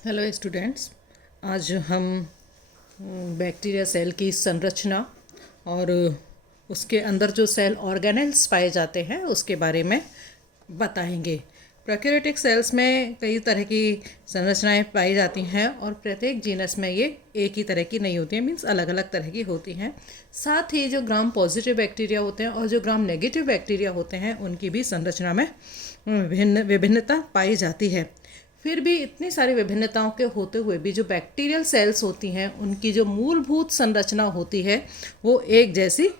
Hello students. आज हम bacteria cell की संरचना और उसके अंदर जो सेल ऑर्गेनेल्स पाए जाते हैं उसके बारे में बताएंगे। प्रोकैरियोटिक सेल्स में कई तरह की संरचनाएं पाई जाती हैं और प्रत्येक जीनस में ये एक ही तरह की नहीं होती हैं, मीन्स अलग अलग तरह की होती हैं। साथ ही जो ग्राम पॉजिटिव बैक्टीरिया होते हैं और जो ग्राम नेगेटिव बैक्टीरिया होते हैं उनकी भी संरचना में विभिन्नता पाई जाती है। फिर भी इतनी सारी विभिन्नताओं के होते हुए भी जो बैक्टीरियल सेल्स होती हैं उनकी जो मूलभूत संरचना होती है वो एक जैसी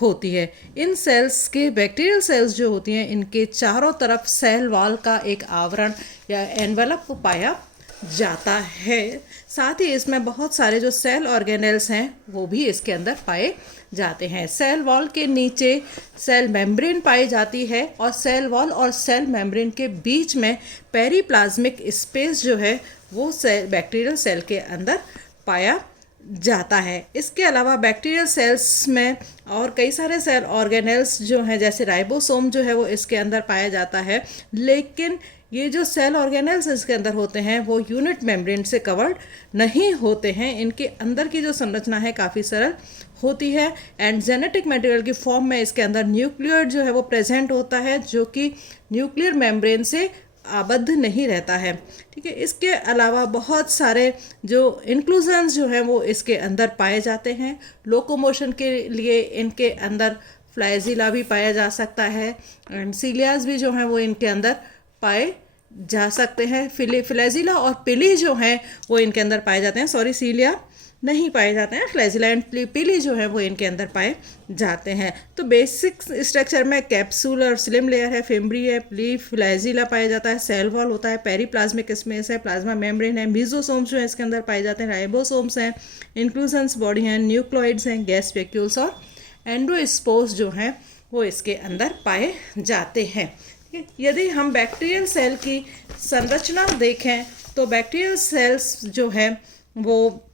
होती है। इन सेल्स के बैक्टीरियल सेल्स जो होती हैं इनके चारों तरफ सेल वॉल का एक आवरण या एनवेलप पाया जाता है। साथ ही इसमें बहुत सारे जो सेल ऑर्गेनेल्स हैं वो भी इसके अंदर पाए जाते हैं। सेल वॉल के नीचे सेल मेम्ब्रेन पाई जाती है और सेल वॉल और सेल मेम्ब्रेन के बीच में पेरीप्लाज्मिक स्पेस जो है वो सेल बैक्टीरियल सेल के अंदर पाया जाता है। इसके अलावा बैक्टीरियल सेल्स में और कई सारे सेल ऑर्गेनेल्स जो हैं जैसे राइबोसोम जो है वो इसके अंदर पाया जाता है, लेकिन ये जो सेल ऑर्गेनेल्स इसके अंदर होते हैं वो यूनिट मेम्ब्रेन से कवर्ड नहीं होते हैं। इनके अंदर की जो संरचना है काफ़ी सरल होती है एंड जेनेटिक मटेरियल की फॉर्म में इसके अंदर न्यूक्लियोइड जो है वो प्रेजेंट होता है जो कि न्यूक्लियर मेम्ब्रेन से आबद्ध नहीं रहता है। ठीक है, इसके अलावा बहुत सारे जो इंक्लूजन्स जो हैं वो इसके अंदर पाए जाते हैं। लोकोमोशन के लिए इनके अंदर फ्लैजिला भी पाया जा सकता है एंड सीलियाज भी जो हैं वो इनके अंदर पाए जा सकते हैं। फ्लैजिला और पिली जो हैं वो इनके अंदर पाए जाते हैं, सॉरी सीलिया नहीं पाए जाते हैं, फ्लैजिला एंड पिली जो है वो इनके अंदर पाए जाते हैं। तो बेसिक स्ट्रक्चर में कैप्सूल और स्लिम लेयर है, फिम्ब्री है, पिली फ्लैजिला पाया जाता है, सेल वॉल होता है, पेरीप्लाज्मिक स्पेस है, प्लाज्मा मेम्ब्रेन है, मीजोसोम्स जो है इसके अंदर पाए जाते हैं, राइबोसोम्स हैं, इंक्लूजन्स बॉडी हैं, न्यूक्लियोइड्स हैं, गैस वैक्यूल्स और एंडोस्पोर्स जो हैं वो इसके अंदर पाए जाते हैं। यदि हम बैक्टीरियल सेल की संरचना देखें तो बैक्टीरियल सेल्स जो है वो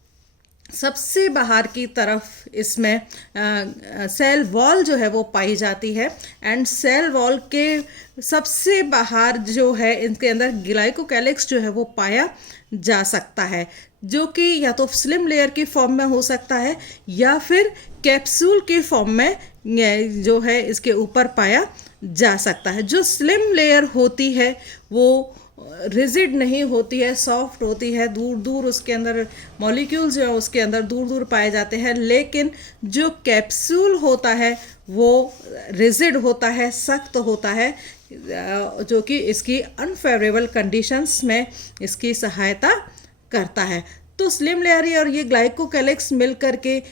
सबसे बाहर की तरफ इसमें सेल वॉल जो है वो पाई जाती है एंड सेल वॉल के सबसे बाहर जो है इनके अंदर ग्लाइकोकैलिक्स जो है वो पाया जा सकता है, जो कि या तो स्लिम लेयर की फॉर्म में हो सकता है या फिर कैप्सूल की फॉर्म में जो है इसके ऊपर पाया जा सकता है। जो स्लिम लेयर होती है वो रिजिड नहीं होती है, सॉफ्ट होती है, दूर दूर उसके अंदर मॉलिक्यूल्स जो है उसके अंदर दूर दूर पाए जाते हैं, लेकिन जो कैप्सूल होता है वो रिजिड होता है, सख्त होता है, जो कि इसकी अनफेवरेबल कंडीशंस में इसकी सहायता करता है। तो स्लिम लेयर और ये ग्लाइकोकैलिक्स मिल करके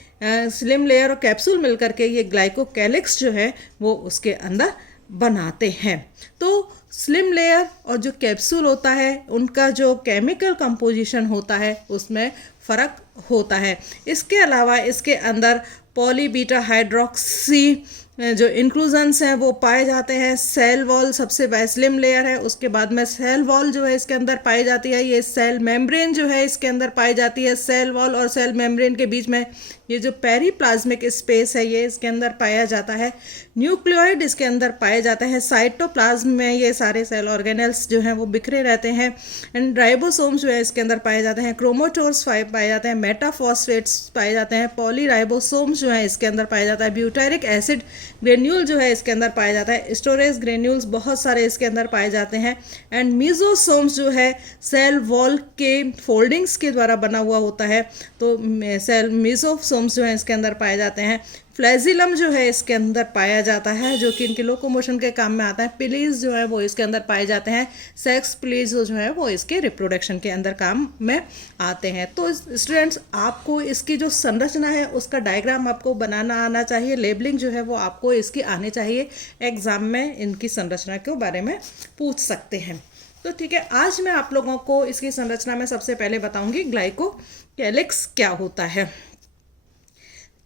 स्लिम लेयर और कैप्सूल मिल करके ये ग्लाइकोकैलिक्स जो है वो उसके अंदर बनाते हैं। तो स्लिम लेयर और जो कैप्सूल होता है उनका जो केमिकल कंपोजिशन होता है उसमें फ़र्क होता है। इसके अलावा इसके अंदर पॉली बीटा हाइड्रोक्सी जो इंक्लूजन्स हैं वो पाए जाते हैं। सेल वॉल सबसे स्लिम लेयर है, उसके बाद में सेल वॉल जो है इसके अंदर पाई जाती है, ये सेल मेम्ब्रेन जो है इसके अंदर पाई जाती है। सेल वॉल और सेल मेम्ब्रेन के बीच में ये जो पेरीप्लाज्मिक स्पेस है ये इसके अंदर पाया जाता है। न्यूक्लियोइड इसके अंदर पाए जाते हैं। साइटोप्लाज्म में ये सारे सेल ऑर्गेनेल्स जो हैं वो बिखरे रहते हैं एंड राइबोसोम्स जो है इसके अंदर पाए जाते हैं। क्रोमोटोर्स पाए जाते हैं, मेटाफॉस्फेट्स पाए जाते हैं, पॉलीराइबोसोम्स जो है इसके अंदर पाया जाता है, ब्यूटारिक एसिड ग्रेन्यूल जो है इसके अंदर पाया जाता है, स्टोरेज ग्रेन्यूल्स बहुत सारे इसके अंदर पाए जाते हैं एंड मीजोसोम्स जो है सेल वॉल के फोल्डिंग्स के द्वारा बना हुआ होता है, तो सेल मीजोसोम्स जो है इसके अंदर पाए जाते हैं। फ्लैजिलम जो है इसके अंदर पाया जाता है जो कि इनके लोकोमोशन के काम में आता है। पिलीज जो है वो इसके अंदर पाए जाते हैं। सेक्स पिलीज जो है वो इसके रिप्रोडक्शन के अंदर काम में आते हैं। तो स्टूडेंट्स आपको इसकी जो संरचना है उसका डायग्राम आपको बनाना आना चाहिए, लेबलिंग जो है वो आपको इसकी आनी चाहिए। एग्जाम में इनकी संरचना के बारे में पूछ सकते हैं। तो ठीक है, आज मैं आप लोगों को इसकी संरचना में सबसे पहले बताऊंगी ग्लाइकोकैलिक्स क्या होता है।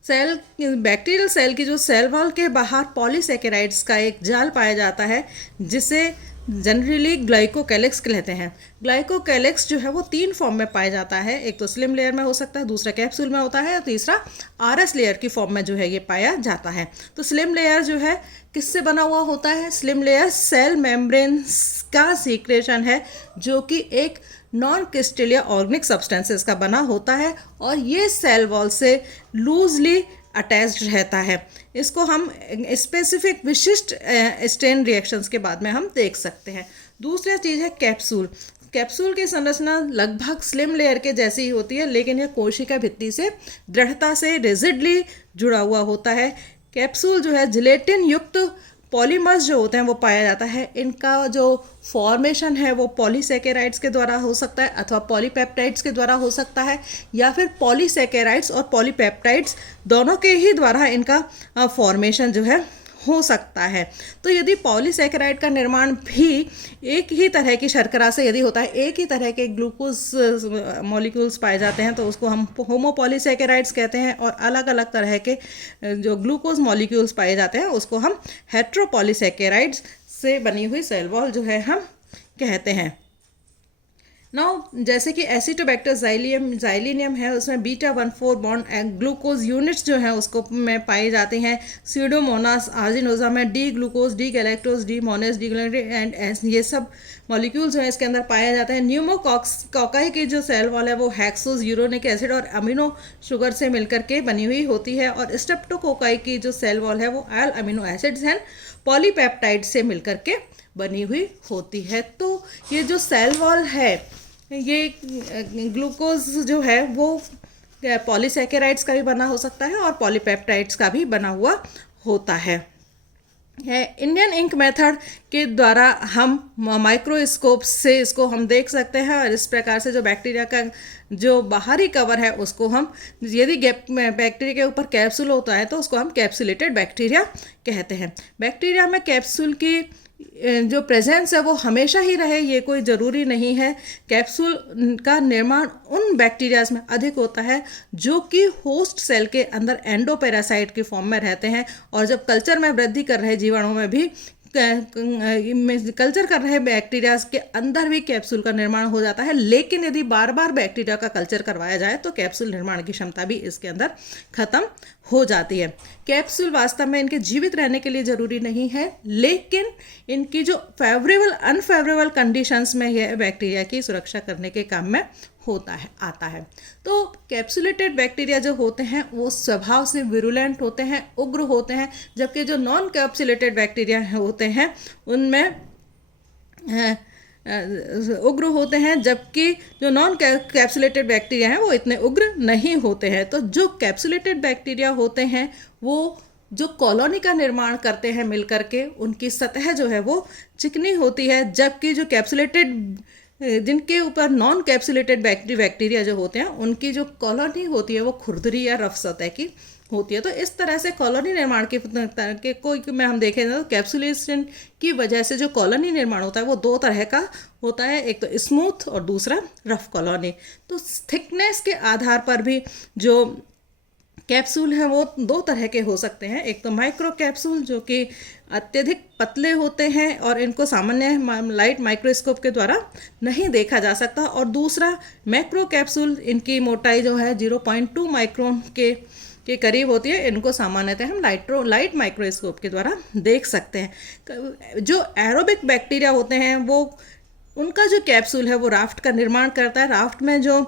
बैक्टीरियल सेल की जो सेल वॉल के बाहर पॉलीसेकेराइड्स का एक जाल पाया जाता है जिसे जनरली ग्लाइकोकैलिक्स कहते हैं। ग्लाइकोकैलिक्स जो है वो 3 फॉर्म में पाया जाता है, एक तो स्लिम लेयर में हो सकता है, दूसरा कैप्सूल में होता है और तीसरा आरएस लेयर की फॉर्म में जो है ये पाया जाता है। तो स्लिम लेयर जो है किससे बना हुआ होता है? स्लिम लेयर सेल मेम्ब्रेन का सीक्रेशन है जो कि एक नॉन क्रिस्टलीय ऑर्गेनिक सब्सटेंसेस का बना होता है और ये सेल वॉल से लूजली अटैच्ड रहता है। इसको हम स्पेसिफिक विशिष्ट स्टेन रिएक्शंस के बाद में हम देख सकते हैं। दूसरी चीज़ है कैप्सूल। कैप्सूल की संरचना लगभग स्लिम लेयर के जैसी ही होती है, लेकिन यह कोशिका भित्ति से दृढ़ता से रिजिडली जुड़ा हुआ होता है। कैप्सूल जो है जिलेटिन युक्त पॉलीमर्स जो होते हैं वो पाया जाता है। इनका जो फॉर्मेशन है वो पॉलीसेकेराइड्स के द्वारा हो सकता है अथवा पॉलीपेप्टाइड्स के द्वारा हो सकता है, या फिर पॉलीसेकेराइड्स और पॉलीपेप्टाइड्स दोनों के ही द्वारा इनका फॉर्मेशन जो है हो सकता है। तो यदि पॉलीसेकेराइड का निर्माण भी एक ही तरह की शर्करा से यदि होता है, एक ही तरह के ग्लूकोज मॉलिक्यूल्स पाए जाते हैं, तो उसको हम होमोपॉलीसेकेराइड्स कहते हैं, और अलग अलग तरह के जो ग्लूकोज मॉलिक्यूल्स पाए जाते हैं उसको हम हेट्रोपॉलीसेकेराइड्स से बनी हुई सेल वॉल जो है हम कहते हैं। नाउ जैसे कि एसिटोबैक्टर जाइलिनियम है, उसमें बीटा-1,4 बॉन्ड ग्लूकोज यूनिट्स जो हैं उसको में पाई जाती हैं। स्यूडोमोनास आर्जिनोजा में D glucose, D galactose, D mannose, D and ये सब मॉलिक्यूल्स जो हैं इसके अंदर पाए जाते हैं। न्यूमोकॉकाई की जो सेल वॉल है वो हेक्सोज, यूरोनिक एसिड और अमीनो शुगर से मिलकर के बनी हुई होती है, और स्ट्रेप्टोकोकाई की जो सेल वॉल है वो all amino acids and polypeptide से मिलकर के बनी हुई होती है। तो ये जो सेल वॉल है, ये ग्लूकोज जो है वो पॉलीसेकेराइड्स का भी बना हो सकता है और पॉलीपेप्टाइड्स का भी बना हुआ होता है। इंडियन इंक मेथड के द्वारा हम माइक्रोस्कोप से इसको हम देख सकते हैं, और इस प्रकार से जो बैक्टीरिया का जो बाहरी कवर है उसको हम, यदि बैक्टीरिया के ऊपर कैप्सूल होता है तो उसको हम कैप्सुलेटेड बैक्टीरिया कहते हैं। बैक्टीरिया में कैप्सूल की जो प्रेजेंस है वो हमेशा ही रहे ये कोई ज़रूरी नहीं है। कैप्सूल का निर्माण उन बैक्टीरियाज में अधिक होता है जो कि होस्ट सेल के अंदर एंडोपैरासाइट के फॉर्म में रहते हैं, और जब कल्चर में वृद्धि कर रहे जीवाणुओं में भी कल्चर कर रहे बैक्टीरिया के अंदर भी कैप्सूल का निर्माण हो जाता है। लेकिन यदि बार बार बैक्टीरिया का कल्चर करवाया जाए तो कैप्सूल निर्माण की क्षमता भी इसके अंदर खत्म हो जाती है। कैप्सूल वास्तव में इनके जीवित रहने के लिए ज़रूरी नहीं है, लेकिन इनकी जो फेवरेबल अनफेवरेबल कंडीशंस में यह बैक्टीरिया की सुरक्षा करने के काम में आता है। तो कैप्सुलेटेड बैक्टीरिया जो होते हैं वो स्वभाव से विरुलेंट होते हैं, उग्र होते हैं, जबकि जो नॉन कैप्सुलेटेड बैक्टीरिया होते हैं उनमें उग्र होते हैं, जबकि जो नॉन कैप्सुलेटेड बैक्टीरिया हैं वो इतने उग्र नहीं होते हैं। तो जो कैप्सुलेटेड बैक्टीरिया होते हैं वो जो कॉलोनी का निर्माण करते हैं मिलकर के, उनकी सतह जो है वो चिकनी होती है, जबकि जो कैप्सुलेटेड जिनके ऊपर नॉन कैप्सुलेटेड बैक्टीरिया जो होते हैं उनकी जो कॉलोनी होती है वो खुरदरी या रफ सतह की होती है। तो इस तरह से कॉलोनी निर्माण के कोई में हम देखें तो कैप्सुलेशन की वजह से जो कॉलोनी निर्माण होता है वो दो तरह का होता है, एक तो स्मूथ और दूसरा रफ कॉलोनी। तो थिकनेस के आधार पर भी जो कैप्सूल हैं वो दो तरह के हो सकते हैं। एक तो माइक्रो कैप्सूल जो कि अत्यधिक पतले होते हैं और इनको सामान्य लाइट माइक्रोस्कोप के द्वारा नहीं देखा जा सकता, और दूसरा मैक्रो कैप्सूल, इनकी मोटाई जो है 0.2 माइक्रोन के करीब होती है। इनको सामान्यतः हम लाइट माइक्रोस्कोप के द्वारा देख सकते हैं। जो एरोबिक बैक्टीरिया होते हैं वो उनका जो कैप्सूल है वो राफ्ट का निर्माण करता है। राफ्ट में जो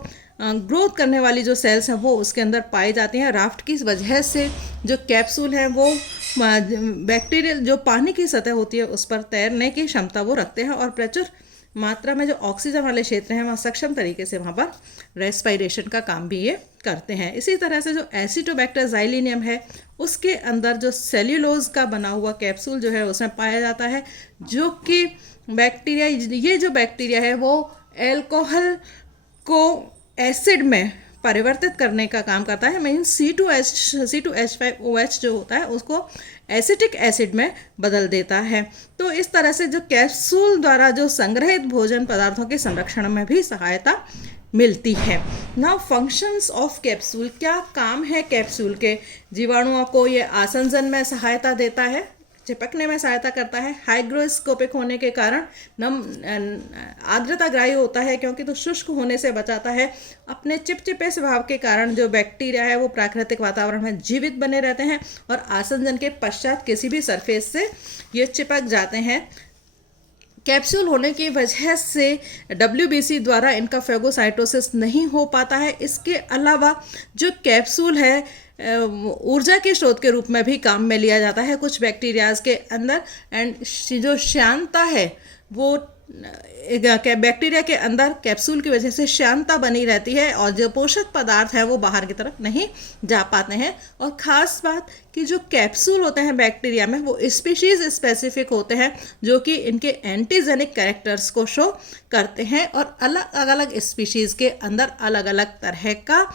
ग्रोथ करने वाली जो सेल्स हैं वो उसके अंदर पाई जाती हैं। राफ्ट की वजह से जो कैप्सूल है वो बैक्टीरियल जो पानी की सतह होती है उस पर तैरने की क्षमता वो रखते हैं, और प्रचुर मात्रा में जो ऑक्सीजन वाले क्षेत्र हैं वहाँ सक्षम तरीके से वहाँ पर रेस्पिरेशन का काम भी ये करते हैं। इसी तरह से जो एसिटोबैक्टर जाइलिनियम है उसके अंदर जो सेल्यूलोज का बना हुआ कैप्सूल जो है उसमें पाया जाता है, जो कि बैक्टीरिया, ये जो बैक्टीरिया है वो एल्कोहल को एसिड में परिवर्तित करने का काम करता है। मीन C2H5OH जो होता है उसको एसिटिक एसिड में बदल देता है। तो इस तरह से जो कैप्सूल द्वारा जो संग्रहित भोजन पदार्थों के संरक्षण में भी सहायता मिलती है। नाउ फंक्शंस ऑफ कैप्सूल, क्या काम है कैप्सूल के? जीवाणुओं को ये आसंजन में सहायता देता है, चिपकने में सहायता करता है, हाइग्रोस्कोपिक होने के कारण आर्द्रताग्राही होता है क्योंकि तो शुष्क होने से बचाता है। अपने चिपचिपे स्वभाव के कारण जो बैक्टीरिया है वो प्राकृतिक वातावरण में जीवित बने रहते हैं और आसंजन के पश्चात किसी भी सरफेस से ये चिपक जाते हैं। कैप्सूल होने की वजह से WBC द्वारा इनका फेगोसाइटोसिस नहीं हो पाता है। इसके अलावा जो कैप्सूल है ऊर्जा के स्रोत के रूप में भी काम में लिया जाता है कुछ बैक्टीरियाज के अंदर। एंड जो श्यानता है वो बैक्टीरिया के अंदर कैप्सूल की वजह से श्यानता बनी रहती है और जो पोषक पदार्थ हैं वो बाहर की तरफ नहीं जा पाते हैं। और ख़ास बात कि जो कैप्सूल होते हैं बैक्टीरिया में वो स्पीशीज़ स्पेसिफिक होते हैं जो कि इनके एंटीजेनिक कैरेक्टर्स को शो करते हैं और अलग अलग स्पीशीज़ के अंदर अलग अलग तरह का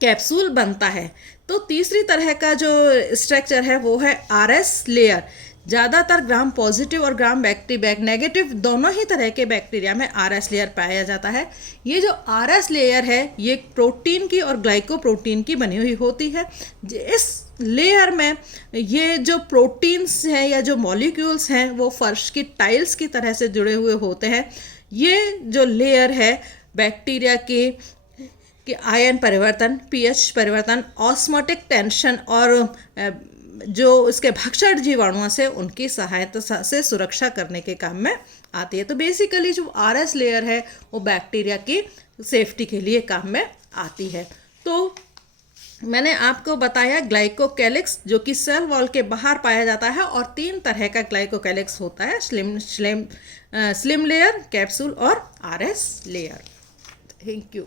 कैप्सूल बनता है। तो तीसरी तरह का जो स्ट्रक्चर है वो है RS लेयर। ज़्यादातर ग्राम पॉजिटिव और ग्राम नेगेटिव दोनों ही तरह के बैक्टीरिया में RS लेयर पाया जाता है। ये जो RS लेयर है ये प्रोटीन की और ग्लाइकोप्रोटीन की बनी हुई होती है। इस लेयर में ये जो प्रोटीन्स हैं या जो मॉलिक्यूल्स हैं वो फर्श की टाइल्स की तरह से जुड़े हुए होते हैं। ये जो लेयर है बैक्टीरिया के आयन परिवर्तन, pH परिवर्तन, ऑस्मोटिक टेंशन और जो इसके भक्षण जीवाणुओं से उनकी सहायता से सुरक्षा करने के काम में आती है। तो बेसिकली जो RS लेयर है वो बैक्टीरिया की सेफ्टी के लिए काम में आती है। तो मैंने आपको बताया ग्लाइकोकैलिक्स जो कि सेल वॉल के बाहर पाया जाता है और 3 तरह का ग्लाइकोकैलिक्स होता है, स्लिम लेयर, कैप्सूल और RS लेयर। Thank you.